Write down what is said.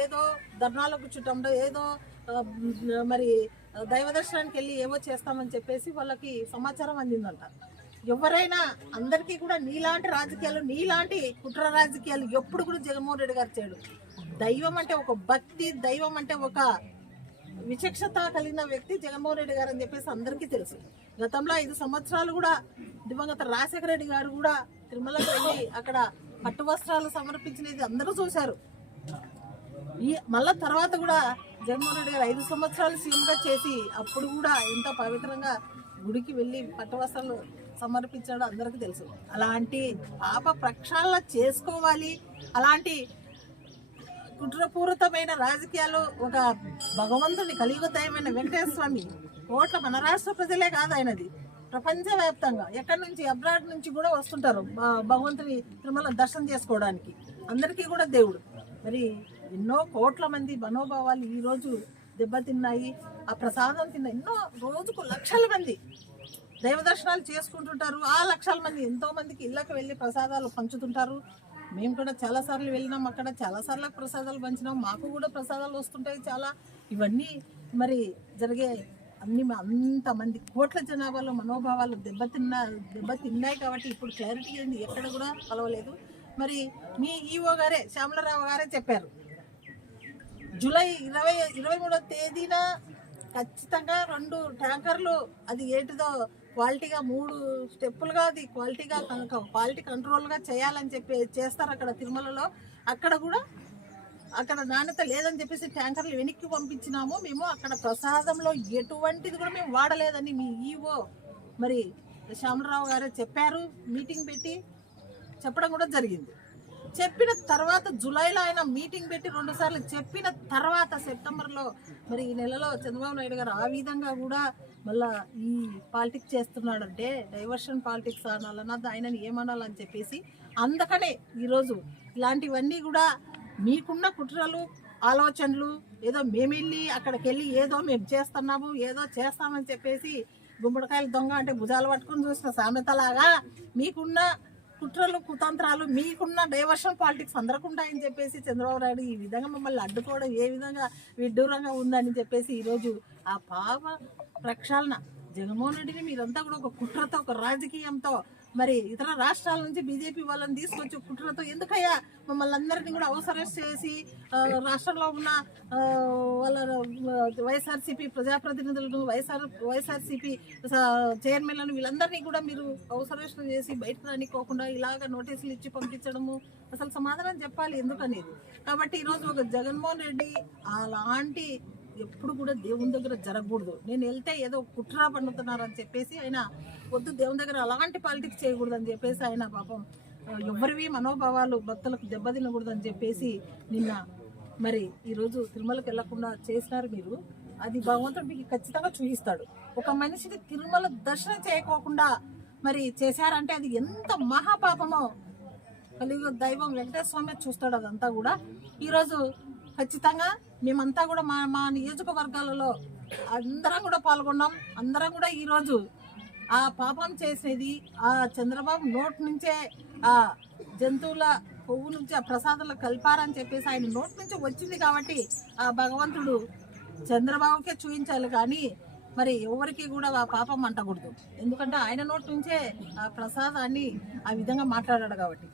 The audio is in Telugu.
ఏదో ధర్నాలో కూర్చుంటాంలో ఏదో మరి దైవ దర్శనానికి వెళ్ళి ఏవో చేస్తామని చెప్పేసి వాళ్ళకి సమాచారం అందిందంట. ఎవరైనా అందరికీ కూడా నీలాంటి రాజకీయాలు నీలాంటి కుట్ర రాజకీయాలు ఎప్పుడు కూడా జగన్మోహన్ రెడ్డి గారు చేయడు. దైవం అంటే ఒక భక్తి దైవం అంటే ఒక విచక్షత కలిగిన వ్యక్తి జగన్మోహన్ రెడ్డి గారు అని చెప్పేసి అందరికీ తెలుసు. గతంలో ఐదు సంవత్సరాలు కూడా దివంగత రాజశేఖర రెడ్డి గారు కూడా తిరుమలకు వెళ్ళి అక్కడ పట్టు వస్త్రాలు సమర్పించినది అందరూ చూశారు. ఈ మళ్ళా తర్వాత కూడా జగన్మోహన్ రెడ్డి గారు ఐదు సంవత్సరాలు సీఎంగా చేసి అప్పుడు కూడా ఎంత పవిత్రంగా గుడికి వెళ్ళి పట్టవస్త్రాలు సమర్పించాడో అందరికీ తెలుసు. అలాంటి పాప ప్రక్షాళన చేసుకోవాలి. అలాంటి కుట్రపూరితమైన రాజకీయాలు ఒక భగవంతుని కలియుగదయమైన వెంకటేశ్వర స్వామి ఓట్ల మన రాష్ట్ర ప్రజలే కాదు ఆయనది. ప్రపంచవ్యాప్తంగా ఎక్కడి నుంచి అబ్రాడ్ నుంచి కూడా వస్తుంటారు భగవంతుని తిరుమల దర్శనం చేసుకోవడానికి. అందరికీ కూడా దేవుడు. మరి ఎన్నో కోట్ల మంది మనోభావాలు ఈరోజు దెబ్బతిన్నాయి ఆ ప్రసాదం తిన్న ఎన్నో రోజుకు లక్షల మంది దైవదర్శనాలు చేసుకుంటుంటారు. ఆ లక్షల మంది ఎంతో మందికి ఇళ్ళకి వెళ్ళి ప్రసాదాలు పంచుతుంటారు. మేము కూడా చాలా సార్లు వెళ్ళినాం అక్కడ. చాలాసార్లు ప్రసాదాలు పంచినాం. మాకు కూడా ప్రసాదాలు వస్తుంటాయి చాలా. ఇవన్నీ మరి జరిగే అన్ని అంతమంది కోట్ల జనాభాలో మనోభావాలు దెబ్బతిన్న దెబ్బతిన్నాయి కాబట్టి ఇప్పుడు క్లారిటీ ఏంది? ఎక్కడ కూడా కలవలేదు మరి మీ ఈఓ గారే శ్యామలరావు గారే చెప్పారు. జూలై ఇరవై ఇరవై మూడో తేదీన ఖచ్చితంగా రెండు ట్యాంకర్లు అది ఏటిదో క్వాలిటీగా మూడు స్టెప్పులుగా అది క్వాలిటీగా క్వాలిటీ కంట్రోల్గా చేయాలని చెప్పి చేస్తారు అక్కడ తిరుమలలో. అక్కడ కూడా అక్కడ నాణ్యత లేదని చెప్పేసి ట్యాంకర్లు వెనక్కి పంపించినాము. మేము అక్కడ ప్రసాదంలో ఎటువంటిది కూడా మేము వాడలేదని మీ ఈఓ మరి శ్యామరావు గారే చెప్పారు. మీటింగ్ పెట్టి చెప్పడం కూడా జరిగింది. చెప్పిన తర్వాత జూలైలో ఆయన మీటింగ్ పెట్టి రెండు సార్లు చెప్పిన తర్వాత సెప్టెంబర్లో మరి ఈ నెలలో చంద్రబాబు నాయుడు గారు ఆ విధంగా కూడా మళ్ళా ఈ పాలిటిక్స్ చేస్తున్నాడంటే డైవర్షన్ పాలిటిక్స్ అనాలన్నా ఆయనని ఏమనాలని చెప్పేసి అందుకనే ఈరోజు ఇలాంటివన్నీ కూడా మీకున్న కుట్రలు ఆలోచనలు ఏదో మేము వెళ్ళి అక్కడికి వెళ్ళి ఏదో మేము చేస్తున్నాము ఏదో చేస్తామని చెప్పేసి గుమ్మడికాయలు దొంగ అంటే భుజాలు పట్టుకొని చూసిన సామెతలాగా మీకున్న కుట్రలు కుతంత్రాలు మీకున్న డైవర్షన్ పాలిటిక్స్ అందరికి ఉంటాయని చెప్పేసి చంద్రబాబు నాయుడు ఈ విధంగా మమ్మల్ని అడ్డుకోవడం ఏ విధంగా విడ్డూరంగా ఉందని చెప్పేసి ఈరోజు ఆ పాప ప్రక్షాళన జగన్మోహన్ రెడ్డిని మీరంతా కూడా ఒక కుట్రతో ఒక రాజకీయంతో మరి ఇతర రాష్ట్రాల నుంచి బీజేపీ వాళ్ళని తీసుకొచ్చి కుట్రతో ఎందుకయ్యా మమ్మల్ని అందరినీ కూడా అవసరం చేసి రాష్ట్రంలో ఉన్న వాళ్ళ వైఎస్ఆర్సీపీ ప్రజాప్రతినిధులను వైఎస్ఆర్ వైఎస్ఆర్సీపీ చైర్మన్లను వీళ్ళందరినీ కూడా మీరు అవసరం చేసి బయటకు రానికోకుండా ఇలాగ నోటీసులు ఇచ్చి పంపించడము అసలు సమాధానం చెప్పాలి ఎందుకనేది. కాబట్టి ఈరోజు ఒక జగన్మోహన్ రెడ్డి అలాంటి ఎప్పుడు కూడా దేవుని దగ్గర జరగకూడదు. నేను వెళ్తే ఏదో కుట్ర పండుతున్నారని చెప్పేసి ఆయన వద్దు దేవుని దగ్గర అలాంటి పాలిటిక్స్ చేయకూడదు అని చెప్పేసి ఆయన పాపం ఎవరివి మనోభావాలు భక్తులకు దెబ్బతినకూడదు అని చెప్పేసి నిన్న మరి ఈరోజు తిరుమలకి వెళ్ళకుండా చేసినారు మీరు. అది భగవంతుడు మీకు ఖచ్చితంగా చూపిస్తాడు. ఒక మనిషిని తిరుమల దర్శనం చేయకోకుండా మరి చేశారంటే అది ఎంత మహాపాపమో. కలియుగ దైవం వెంకటేశ్వర స్వామి చూస్తాడు అదంతా కూడా. ఈరోజు ఖచ్చితంగా మేమంతా కూడా మా మా నియోజకవర్గాలలో అందరం కూడా పాల్గొన్నాం. అందరం కూడా ఈరోజు ఆ పాపం చేసేది ఆ చంద్రబాబు నోట్ నుంచే ఆ జంతువుల కొవ్వు నుంచి ఆ ప్రసాదాలు కలిపారని చెప్పేసి ఆయన నోట్ నుంచి వచ్చింది కాబట్టి ఆ భగవంతుడు చంద్రబాబుకే చూపించాలి కానీ మరి ఎవరికి కూడా ఆ పాపం అంటకూడదు. ఎందుకంటే ఆయన నోటి నుంచే ఆ ప్రసాదాన్ని ఆ విధంగా మాట్లాడాడు కాబట్టి.